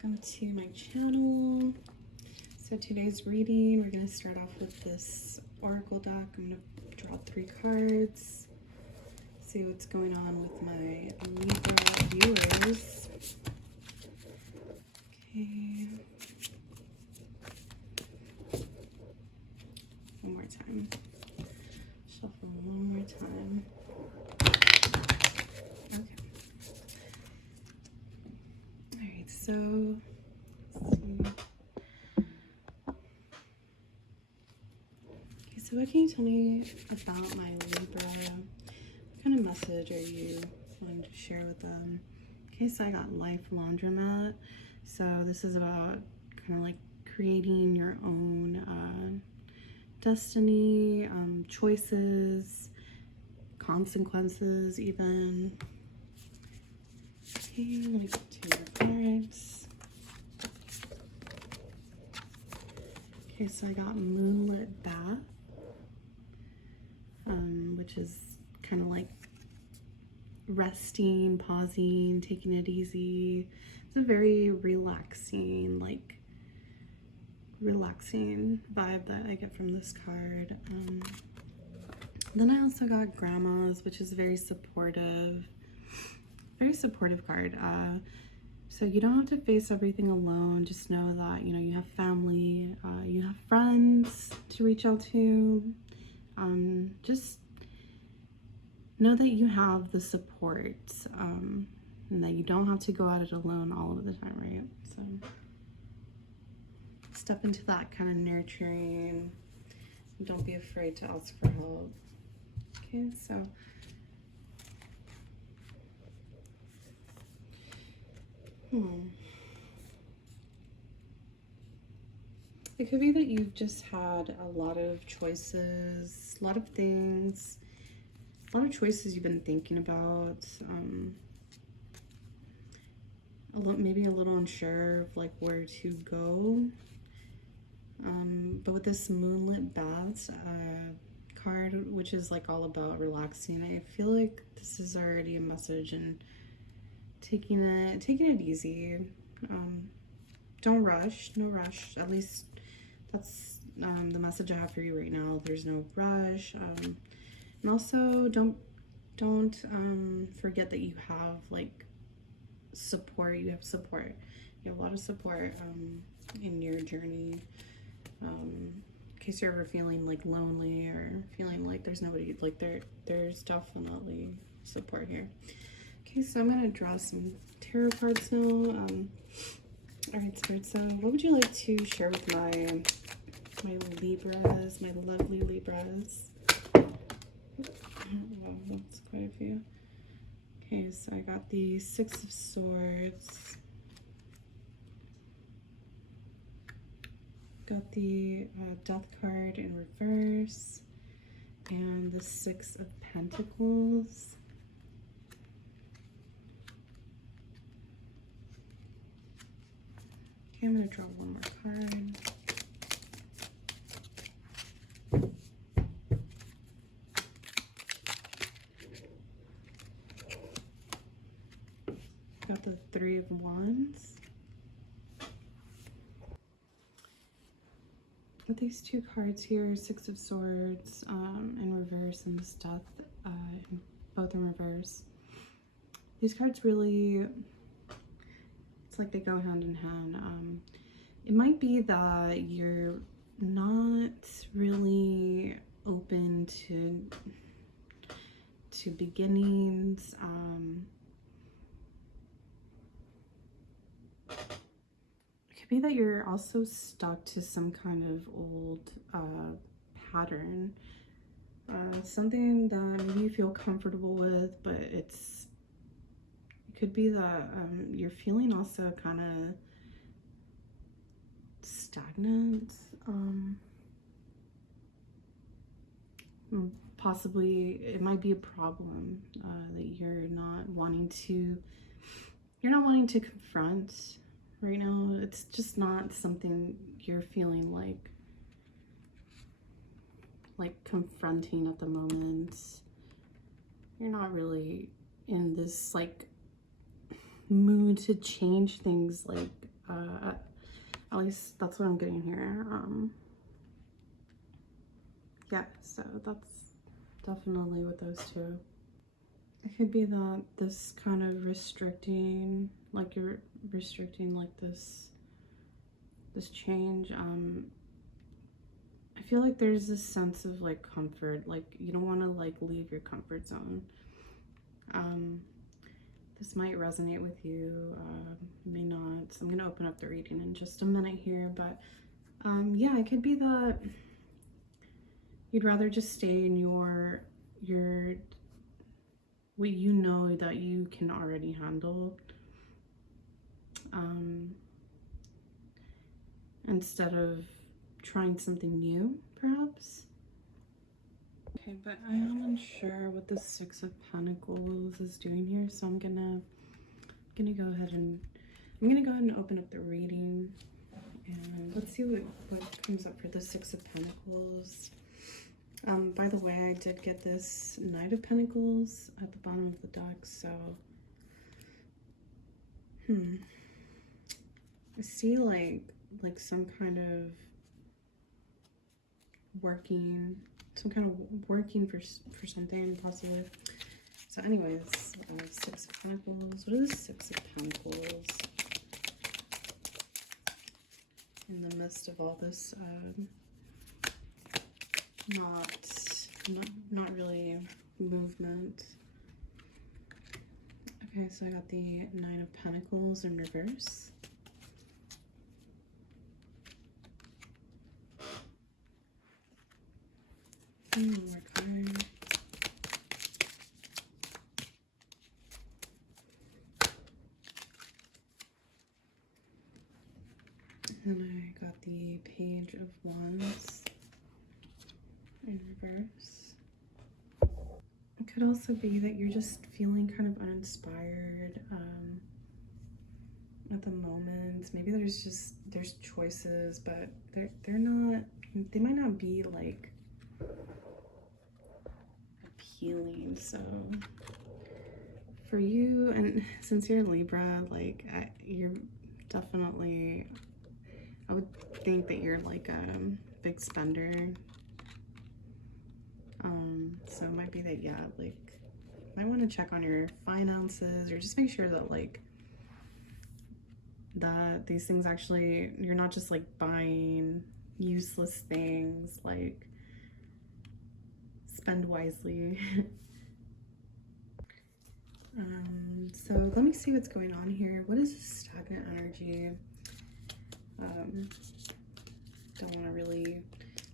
welcome to my channel. So today's reading, we're going to start off with this oracle deck. I'm going to draw 3 cards, see what's going on with my Libra viewers. Okay. One more time. Shuffle one more time. Okay. Alright, so let's see. Okay, so what can you tell me about my Libra? What kind of message are you wanting to share with them? Okay, so I got Life Laundromat. So this is about kind of like creating your own destiny, choices, consequences even. Okay, let me get to your cards. Okay, so I got Moonlit Bath, which is kind of like resting, pausing, taking it easy. It's a very relaxing, relaxing vibe that I get from this card. Then I also got Grandma's, which is very supportive card. So you don't have to face everything alone. Just know that, you know, you have family, you have friends to reach out to. Just know that you have the support, and that you don't have to go at it alone all of the time, right? So step into that kind of nurturing. Don't be afraid to ask for help. Okay, so it could be that you've just had a lot of choices, a lot of things, a lot of choices you've been thinking about, maybe a little unsure of like where to go. But with this Moonlit Baths card, which is like all about relaxing, I feel like this is already a message and taking it easy. Don't rush, no rush. At least that's the message I have for you right now. There's no rush. And also don't forget that you have like support. You have support. You have a lot of support in your journey. In case you're ever feeling like lonely or feeling like there's nobody, like there's definitely support here. Okay, so I'm gonna draw some tarot cards now. All right, Spirit, so what would you like to share with my Libras, my lovely Libras? Oh, that's quite a few. Okay, so I got the 6 of Swords. Got the Death card in reverse. And the 6 of Pentacles. Okay, I'm going to draw one more card. Got the 3 of Wands. With these 2 cards here, 6 of Swords in reverse and this Death, both in reverse. These cards really, it's like they go hand in hand. It might be that you're not really open to beginnings. It could be that you're also stuck to some kind of old pattern, something that maybe you feel comfortable with, but it could be that you're feeling also kind of stagnant. Possibly it might be a problem that you're not wanting to confront right now. It's just not something you're feeling like confronting at the moment. You're not really in this like mood to change things like At least that's what I'm getting here. Yeah, so that's definitely with those two. It could be that this kind of restricting, like you're restricting like this change. I feel like there's this sense of like comfort, like you don't want to like leave your comfort zone. This might resonate with you, may not. So I'm gonna open up the reading in just a minute here, but yeah, it could be that you'd rather just stay in your what you know that you can already handle, instead of trying something new, perhaps. Okay, but I am unsure what the Six of Pentacles is doing here, so I'm gonna go ahead and open up the reading, and let's see what comes up for the Six of Pentacles. By the way, I did get this Knight of Pentacles at the bottom of the deck, so I see like some kind of working for something, possibly. So anyways, Six of Pentacles. What is Six of Pentacles in the midst of all this not really movement? Okay, so I got the Nine of Pentacles in reverse. One more card. And I got the Page of Wands in reverse. It could also be that you're just feeling kind of uninspired at the moment. Maybe there's choices, but they might not be like appealing. So for you, and since you're Libra, like you're definitely, I would think that you're like a big spender. So it might be that, yeah, like might want to check on your finances, or just make sure that like that these things actually, you're not just like buying useless things. Like spend wisely. So let me see what's going on here. What is this stagnant energy? Don't want to really,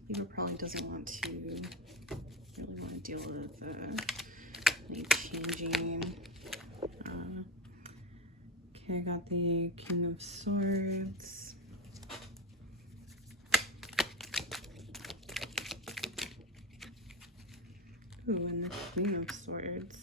Libra probably doesn't want to deal with any changing. Okay, I got the King of Swords. Ooh, and the Queen of Swords.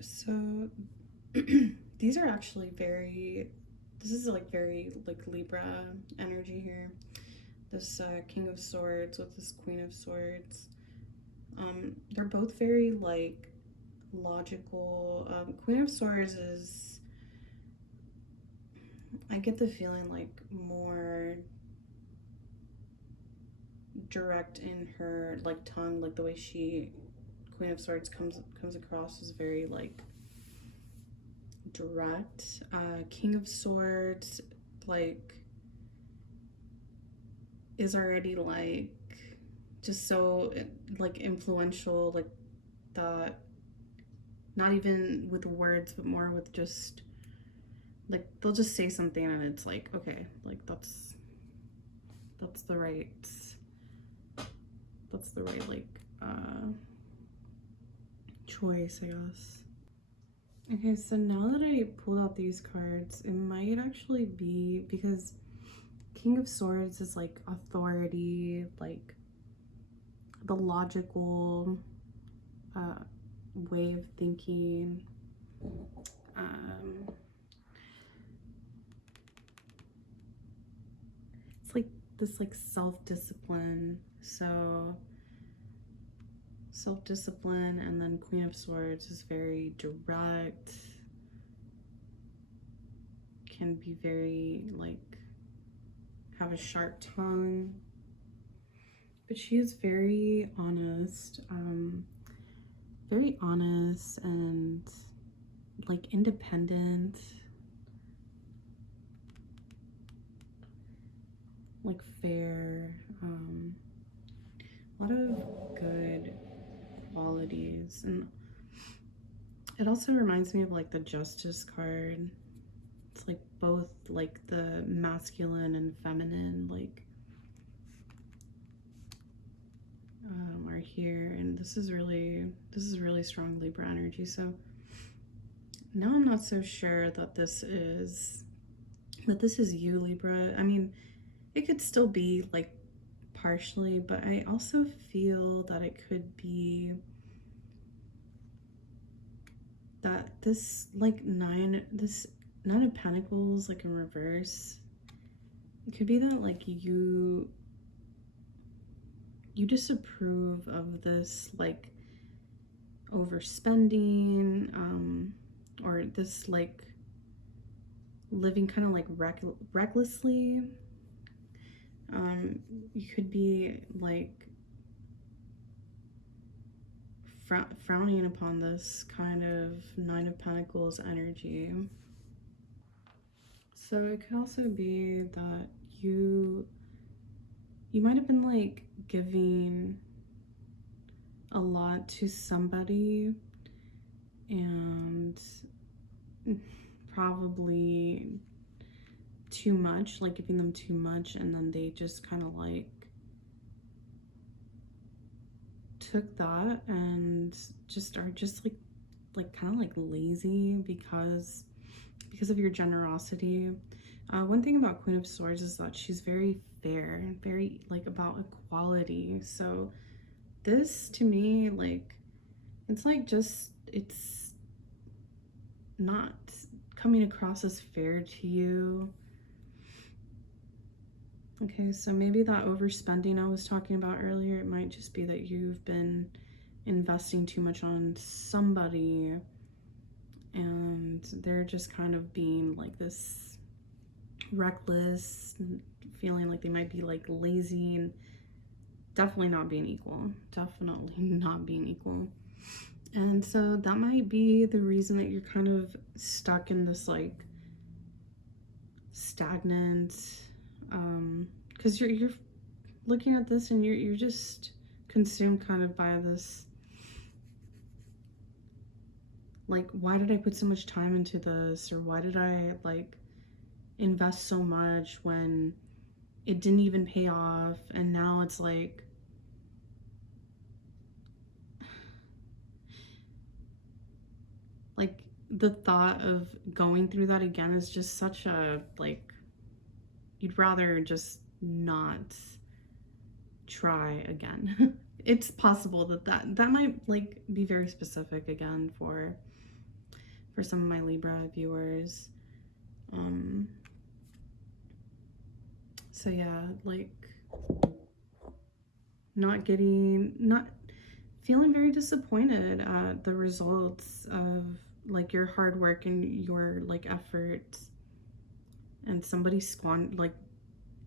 So these are actually this is like very like Libra energy here. This King of Swords with this Queen of Swords. They're both very like logical. Queen of Swords is, I get the feeling like more direct in her like tongue, like the way Queen of Swords comes across is very like direct. King of Swords like is already like just so like influential, like that, not even with words but more with just like they'll just say something and it's like, okay, like that's the right like choice, I guess. Okay, so now that I pulled out these cards, it might actually be because King of Swords is like authority, like the logical way of thinking. It's like this like self-discipline. So self-discipline, and then Queen of Swords is very direct, can be very like have a sharp tongue, but she is very honest and like independent, like fair, a lot of good qualities. And it also reminds me of like the Justice card. It's like both like the masculine and feminine like are here, and this is really strong Libra energy. So now I'm not so sure that this is you, Libra. I mean, it could still be like partially, but I also feel that it could be that this like Nine of Pentacles like in reverse, it could be that like you disapprove of this like overspending, or this like living kind of like recklessly. You could be like frowning upon this kind of Nine of Pentacles energy. So it could also be that you might have been like giving a lot to somebody, and probably too much, like giving them too much, and then they just kind of like took that and just are just like kind of like lazy because of your generosity. One thing about Queen of Swords is that she's very fair, very like about equality. So this to me, like, it's like just, it's not coming across as fair to you. Okay, so maybe that overspending I was talking about earlier, it might just be that you've been investing too much on somebody, and they're just kind of being like this reckless, feeling like they might be like lazy, and definitely not being equal. Definitely not being equal. And so that might be the reason that you're kind of stuck in this like stagnant, because you're looking at this and you're just consumed kind of by this, like, why did I put so much time into this, or why did I like invest so much when it didn't even pay off? And now it's like, the thought of going through that again is just such a, like, you'd rather just not try again. It's possible that might like be very specific again for some of my Libra viewers. So yeah, like not feeling very disappointed at the results of like your hard work and your like efforts, and somebody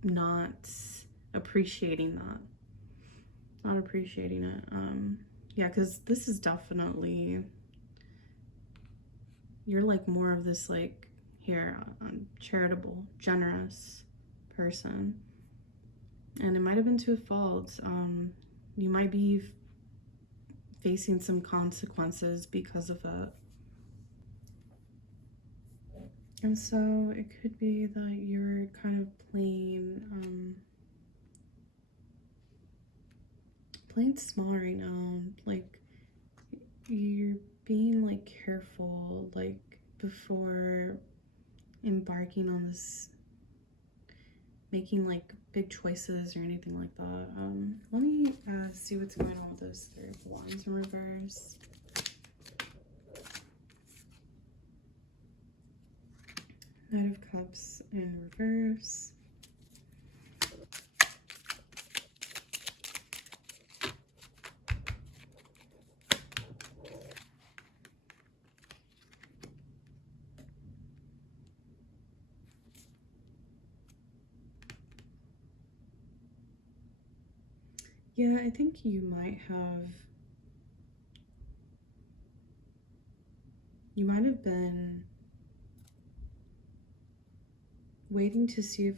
not appreciating that, not appreciating it. Yeah, because this is definitely, you're like more of this like here, charitable, generous person, and it might have been to a fault. You might be facing some consequences because of that. And so it could be that you're kind of playing small right now. Like, you're being like careful, like, before embarking on this, making like big choices or anything like that. Let me see what's going on with those Three of Wands in reverse. Knight of Cups in reverse. Yeah, I think you might have been waiting to see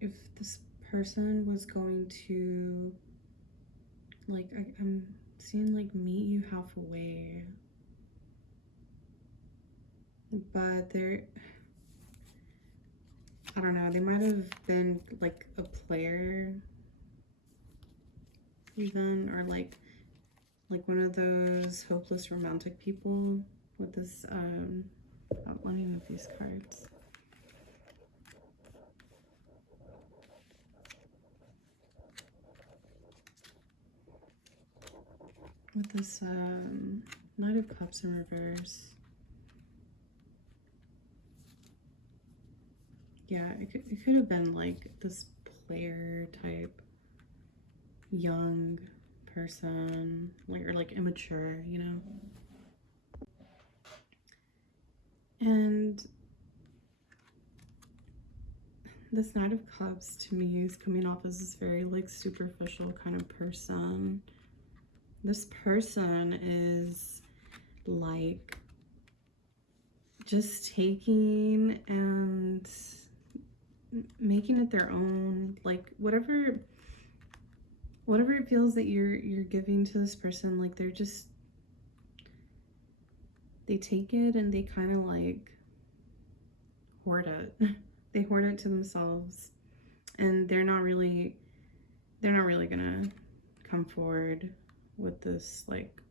if this person was going to, like, I'm seeing like meet you halfway, but I don't know, they might have been like a player even, or like one of those hopeless romantic people with this outlining of these cards. With this Knight of Cups in reverse. Yeah, it could have been like this player type young person, like, or like immature, you know. And this Knight of Cups to me is coming off as this very like superficial kind of person. This person is like just taking and making it their own, like whatever it feels that you're giving to this person, like they take it and they kind of like hoard it. They hoard it to themselves, and they're not really gonna come forward with this, like,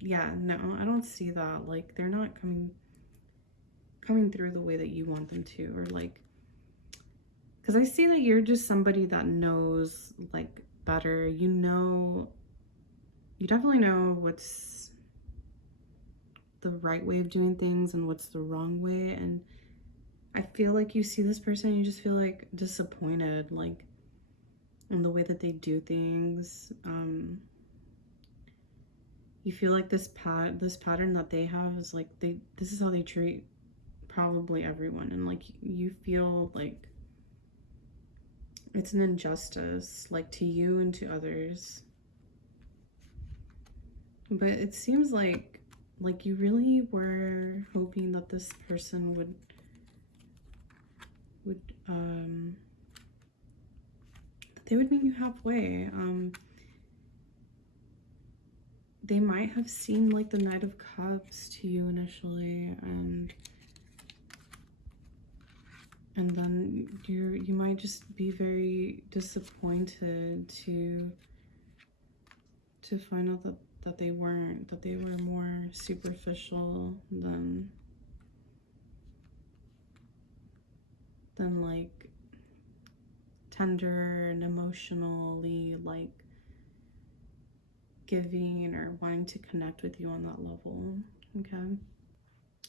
yeah, no, I don't see that. Like, they're not coming through the way that you want them to, or like, because I see that you're just somebody that knows like better. You definitely know what's the right way of doing things and what's the wrong way. And I feel like you see this person, you just feel like disappointed, like, in the way that they do things. You feel like this pattern that they have is like this is how they treat probably everyone, and like you feel like it's an injustice, like to you and to others. But it seems like you really were hoping that this person would they would meet you halfway. They might have seen like the Knight of Cups to you initially, and then you might just be very disappointed to find out that they weren't, that they were more superficial than like tender and emotionally like giving or wanting to connect with you on that level. Okay,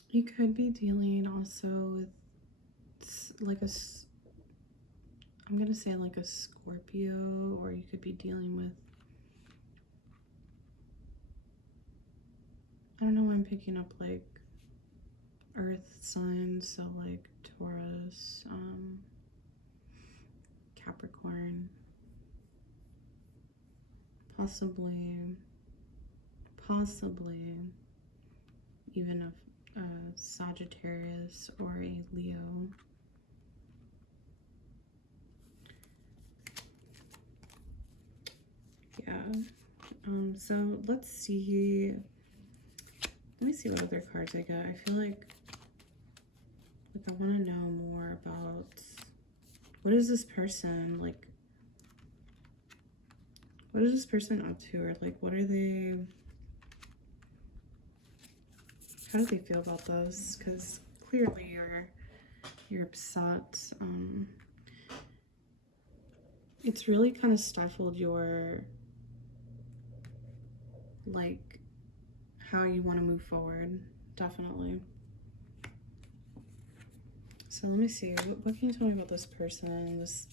you could be dealing also with like I'm gonna say like a Scorpio, or you could be dealing with, I don't know why I'm picking up like earth signs, so like Taurus, Capricorn, possibly even a Sagittarius or a Leo. Yeah. So let's see. Let me see what other cards I got. I feel like I want to know more about what is this person like. What is this person up to, or like what are they? How do they feel about this? Because clearly you're upset. It's really kind of stifled your, like, how you want to move forward. Definitely. So let me see. What can you tell me about this person? This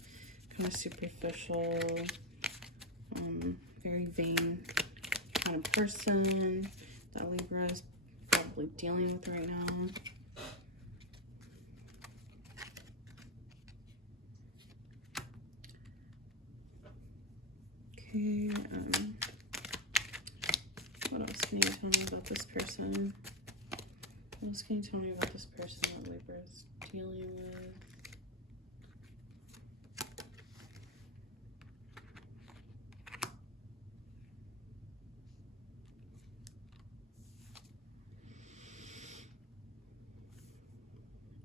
kind of superficial, very vain kind of person that Libra is probably dealing with right now. Okay, what else can you tell me about this person? What else can you tell me about this person that Libra is dealing with?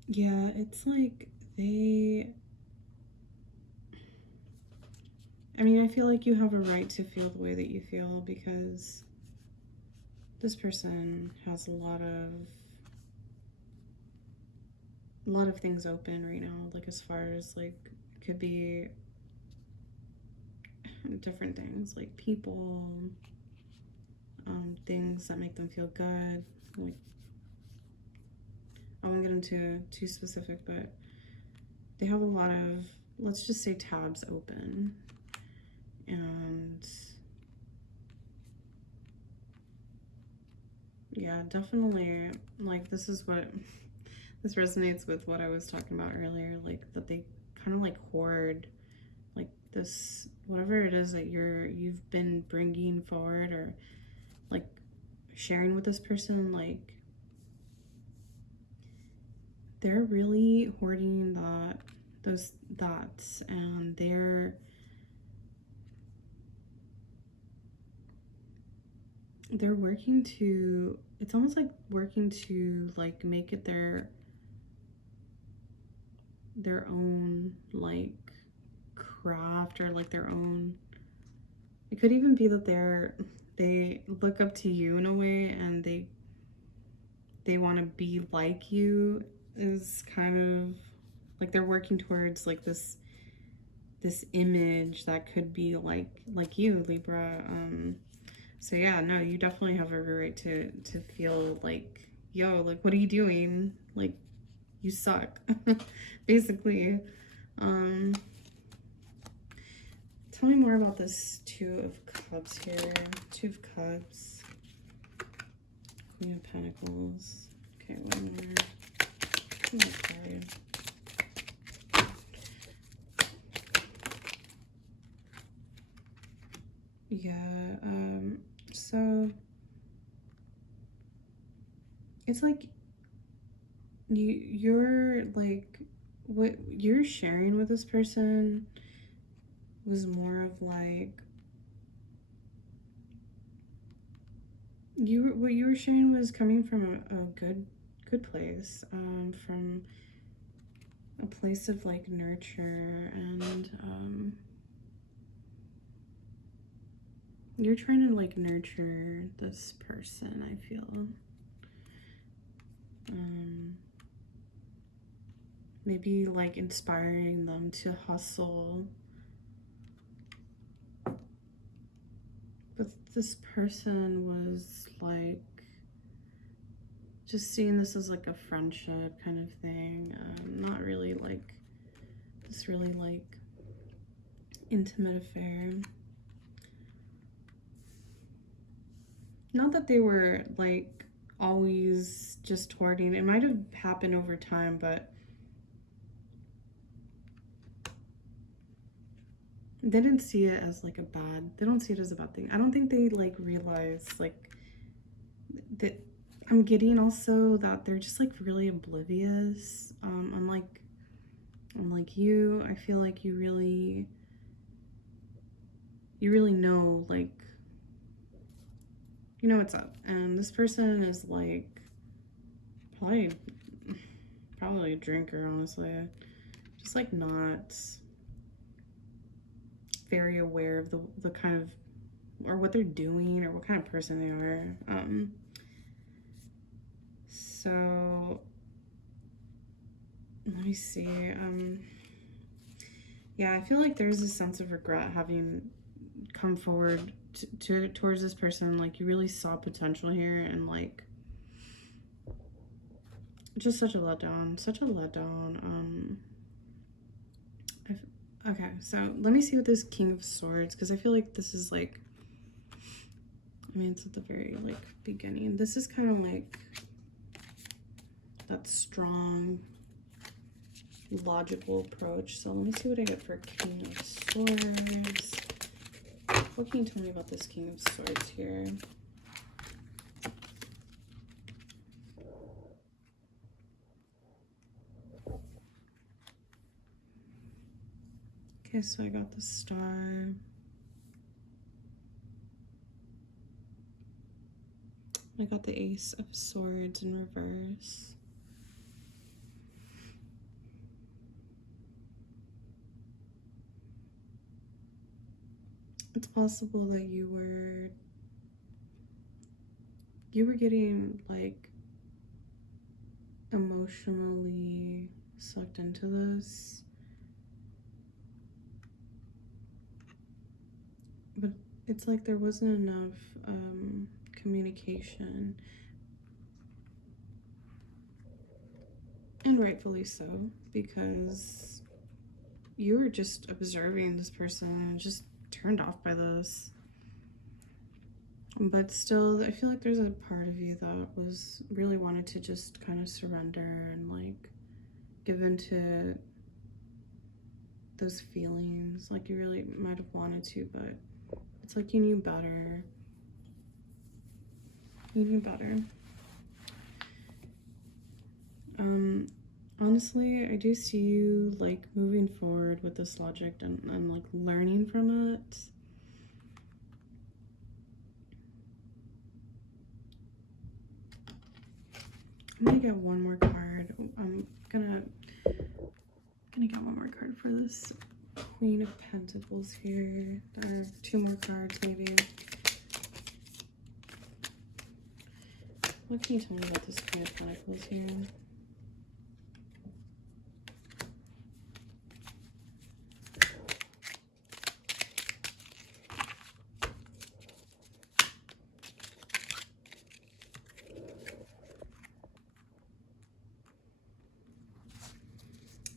Yeah, it's like I mean, I feel like you have a right to feel the way that you feel because this person has a lot of things open right now, like as far as like could be different things like people, things that make them feel good. Like I won't get into too specific, but they have a lot of, let's just say, tabs open. And yeah, definitely, like this resonates with what I was talking about earlier, like that they kind of like hoard like this, whatever it is that you've been bringing forward or like sharing with this person, like they're really hoarding those thoughts, and they're working to, it's almost like working to like make it their own like craft, or like their own, it could even be that they look up to you in a way, and they want to be like you, is kind of like they're working towards like this image that could be like you, Libra. So yeah, no, you definitely have every right to feel like, yo, like what are you doing? Like you suck, basically. Tell me more about this Two of Cups here. Two of Cups, Queen of Pentacles. Okay, one more. One more card. Yeah, so it's like you're like, what you're sharing with this person was more of like, what you were sharing was coming from a good place, from a place of like nurture, and you're trying to like nurture this person, I feel. Maybe like inspiring them to hustle. But this person was like just seeing this as like a friendship kind of thing, not really like this really like intimate affair. Not that they were like always just hoarding. It might have happened over time, but they didn't see it as like they don't see it as a bad thing. I don't think they like realize like that. I'm getting also that they're just like really oblivious. Unlike you, I feel like you really know, like, you know what's up. And this person is like probably a drinker, honestly. Just like not very aware of the kind of, or what they're doing, or what kind of person they are. So let me see. Yeah, I feel like there's a sense of regret having come forward towards this person. Like you really saw potential here, and like just such a letdown. Okay, so let me see what this King of Swords, because I feel like this is like, I mean, it's at the very like beginning. This is kind of like that strong, logical approach. So let me see what I get for King of Swords. What can you tell me about this King of Swords here? Okay, so I got the Star. I got the Ace of Swords in reverse. It's possible that you were getting like emotionally sucked into this, but it's like there wasn't enough communication, and rightfully so, because you were just observing this person and just turned off by this. But still, I feel like there's a part of you that was really wanted to just kind of surrender and like give into those feelings. Like you really might have wanted to, but it's like you knew better. You knew better. Honestly, I do see you like moving forward with this logic and like learning from it. I'm gonna get one more card. I'm gonna get one more card for this Queen of Pentacles here. Or 2 more cards maybe. What can you tell me about this Queen of Pentacles here?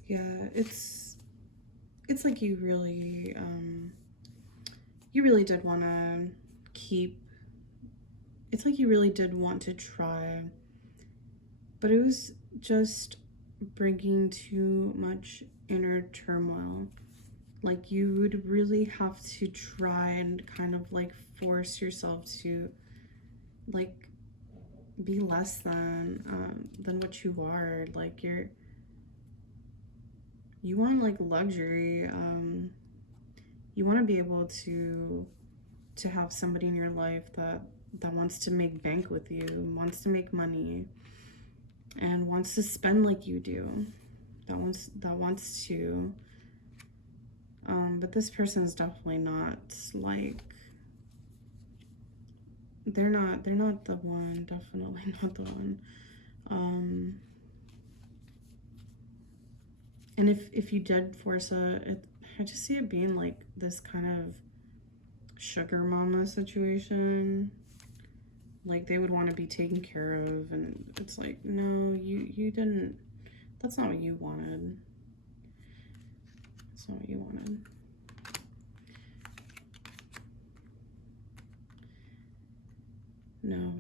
Yeah, it's like you really did want to keep, it's like you really did want to try, but it was just bringing too much inner turmoil. Like you would really have to try and kind of like force yourself to like be less than what you are. Like you want like luxury. You want to be able to have somebody in your life that wants to make bank with you, wants to make money, and wants to spend like you do. That wants to. But this person is definitely not like. They're not the one. Definitely not the one. And if you did force I just see it being like this kind of sugar mama situation. Like they would want to be taken care of, and it's like, no, you didn't. That's not what you wanted. That's not what you wanted. No.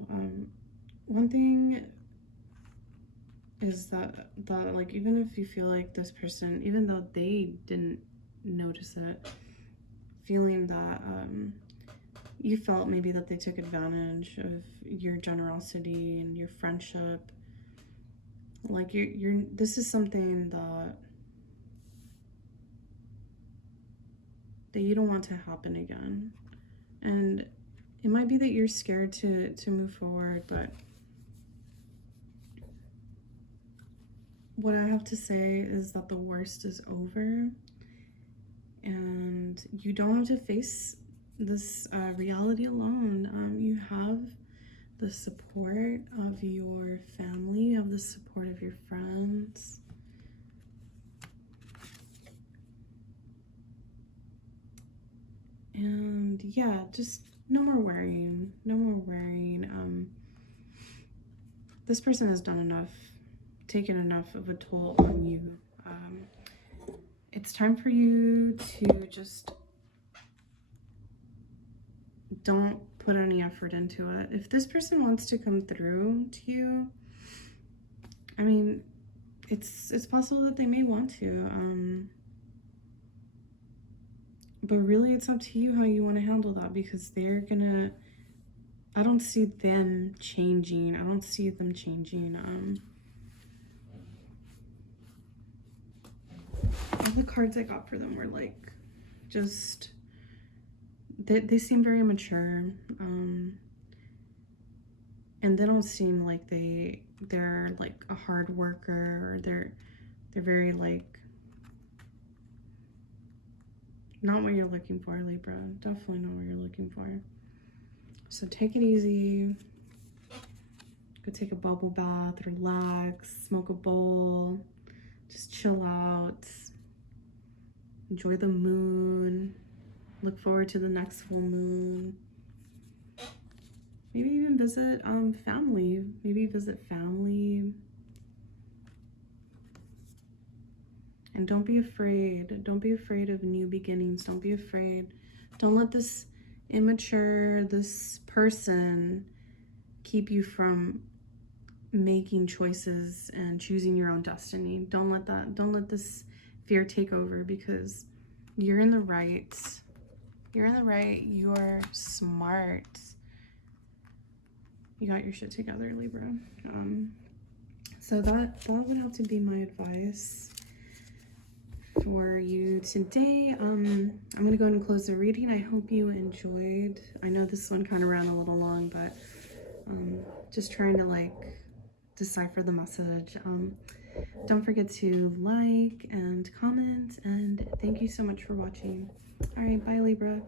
One thing is that like even if you feel like this person, even though they didn't notice it, feeling that you felt maybe that they took advantage of your generosity and your friendship. Like this is something that you don't want to happen again. And it might be that you're scared to move forward, but what I have to say is that the worst is over, and you don't have to face this reality alone. You have the support of your family, you have the support of your friends. And yeah, just no more worrying. No more worrying. This person has done enough, taken enough of a toll on you. It's time for you to just don't put any effort into it. If this person wants to come through to you, I mean, it's possible that they may want to. But really, it's up to you how you want to handle that, because they're gonna, I don't see them changing. I don't see them changing. All the cards I got for them were like, just, they seem very mature. And they don't seem like they're like a hard worker, or they're very like, not what you're looking for, Libra. Definitely not what you're looking for. So take it easy. Go take a bubble bath, relax, smoke a bowl, just chill out. Enjoy the moon. Look forward to the next full moon. Maybe even visit family. Maybe visit family. And don't be afraid. Don't be afraid of new beginnings. Don't be afraid. Don't let this immature, this person keep you from making choices and choosing your own destiny. Don't let this fear take over, because you're in the right. You're in the right. You're smart. You got your shit together, Libra. So that would have to be my advice for you today. I'm gonna go ahead and close the reading. I hope you enjoyed. I know this one kind of ran a little long, but just trying to like decipher the message. Don't forget to like and comment, and thank you so much for watching. All right, bye, Libra.